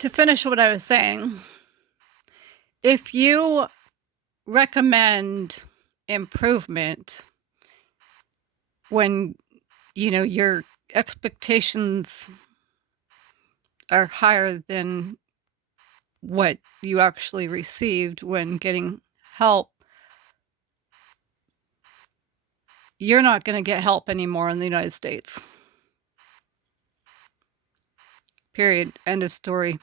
To finish what I was saying, if you recommend improvement when, your expectations are higher than what you actually received when getting help, you're not going to get help anymore in the United States. Period. End of story.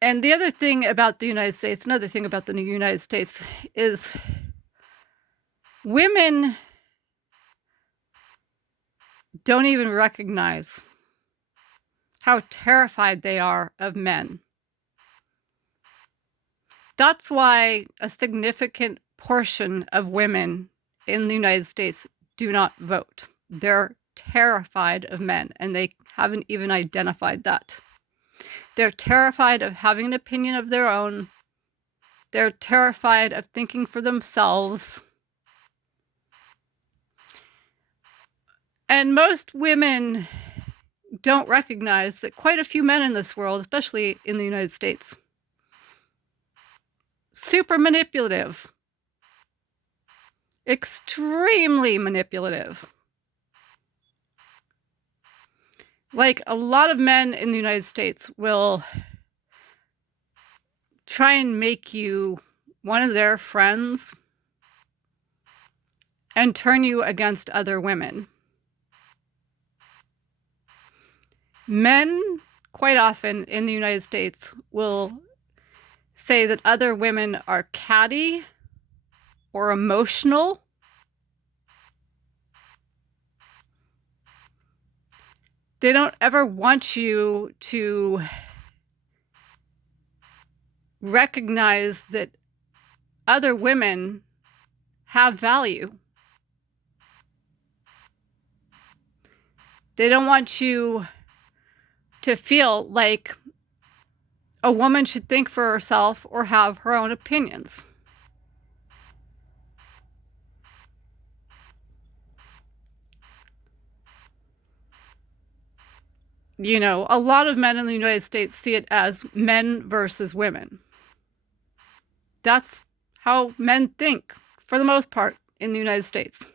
And the other thing about the United States, another thing about the United States is women don't even recognize how terrified they are of men. That's why a significant portion of women in the United States do not vote. They're terrified of men, and they haven't even identified that. They're terrified of having an opinion of their own. They're terrified of thinking for themselves. And most women don't recognize that quite a few men in this world, especially in the United States, super manipulative, extremely manipulative. Like, a lot of men in the United States will try and make you one of their friends and turn you against other women. Men, quite often in the United States, will say that other women are catty or emotional. They don't ever want you to recognize that other women have value. They don't want you to feel like a woman should think for herself or have her own opinions. A lot of men in the United States see it as men versus women. That's how men think, for the most part, in the United States.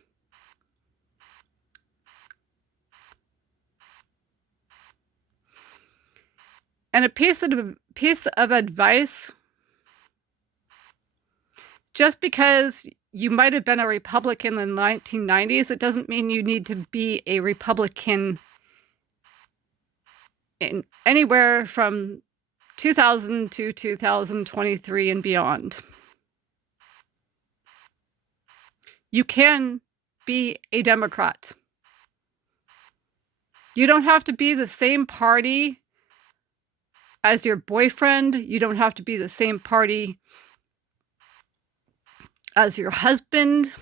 And a piece of advice: just because you might have been a Republican in the 1990s, it doesn't mean you need to be a Republican in anywhere from 2000 to 2023 and beyond. You can be a Democrat. You don't have to be the same party as your boyfriend. You don't have to be the same party as your husband.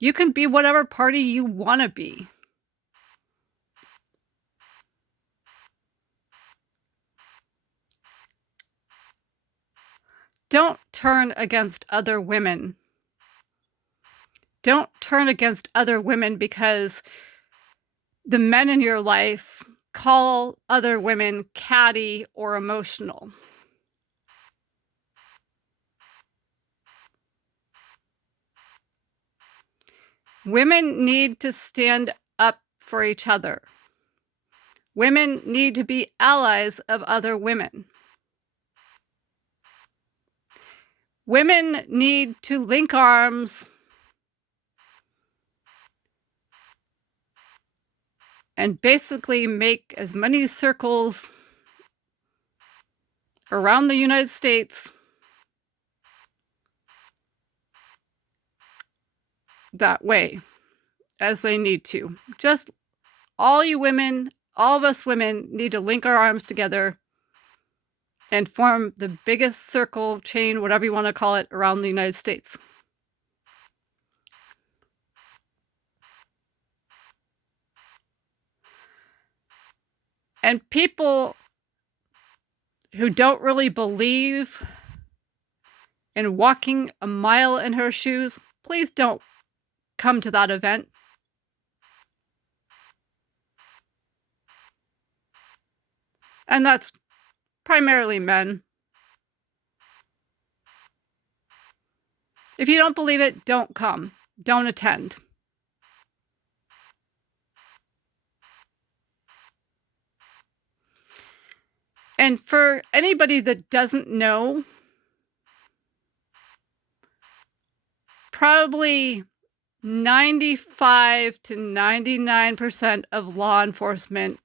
You can be whatever party you want to be. Don't turn against other women. Don't turn against other women because the men in your life call other women catty or emotional. Women need to stand up for each other. Women need to be allies of other women. Women need to link arms and basically make as many circles around the United States that way as they need to. Just all you women, all of us women, need to link our arms together and form the biggest circle, chain, whatever you want to call it, around the United States. And people who don't really believe in walking a mile in her shoes, please don't come to that event. And that's primarily men. If you don't believe it, don't come. Don't attend. And for anybody that doesn't know, probably 95 to 99% of law enforcement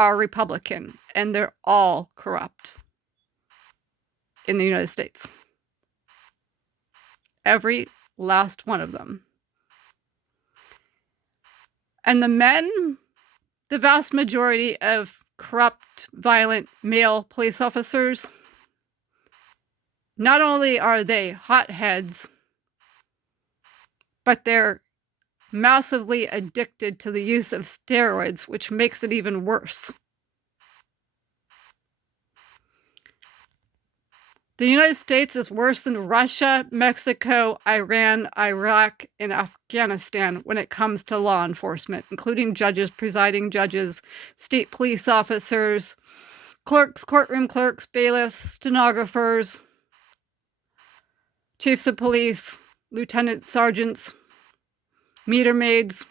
are Republican, and they're all corrupt in the United States. Every last one of them. And the men, the vast majority of corrupt, violent male police officers, not only are they hotheads, but they're massively addicted to the use of steroids, which makes it even worse. The United States is worse than Russia, Mexico, Iran, Iraq, and Afghanistan when it comes to law enforcement, including judges, presiding judges, state police officers, clerks, courtroom clerks, bailiffs, stenographers, chiefs of police, lieutenants, sergeants, meter maids,